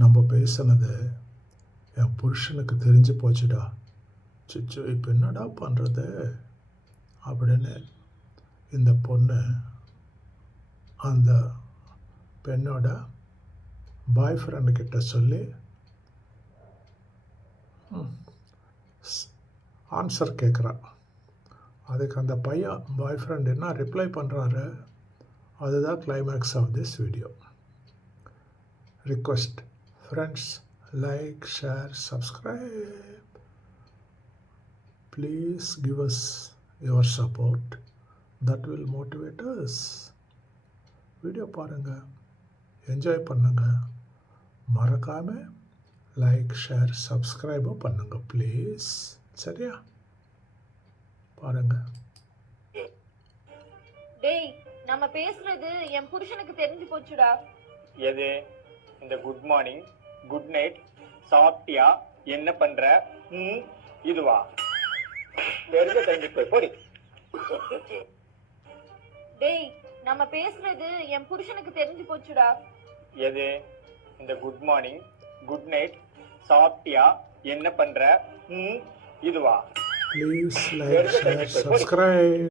நம்ம பேசுனது என் புருஷனுக்கு தெரிஞ்சு போச்சுடா. சிச்சு இப்போ என்னடா பண்ணுறது அப்படின்னு இந்த பொண்ணு அந்த பெண்ணோட பாய் ஃப்ரெண்டுக்கிட்ட சொல்லி ஆன்சர் கேட்குறா. அதுக்கு அந்த பையன் பாய் ஃப்ரெண்ட் என்ன ரிப்ளை பண்ணுறாரு, அதுதான் climax of this video. Request friends, like, share, subscribe. Please give us your support, that will motivate us. Video பாருங்கள், என்ஜாய் பண்ணுங்கள், மறக்காமல் லைக், ஷேர், சப்ஸ்கிரைபும் பண்ணுங்கள் ப்ளீஸ். சரியா? பாருங்க. டேய், நம்ம பேசுறது என் புருஷனுக்கு தெரிஞ்சு போச்சுடா. எது? இந்த குட் மார்னிங், குட் நைட், சாப்பிட்டியா, என்ன பண்ற, இதுவா? தெரிஞ்சு போய் போடி. டேய், நம்ம பேசுறது என் புருஷனுக்கு தெரிஞ்சு போச்சுடா. எது? இந்த குட் மார்னிங், குட் நைட், சாப்பிட்டியா, என்ன பண்ற, இதுவா? Please like, share, subscribe.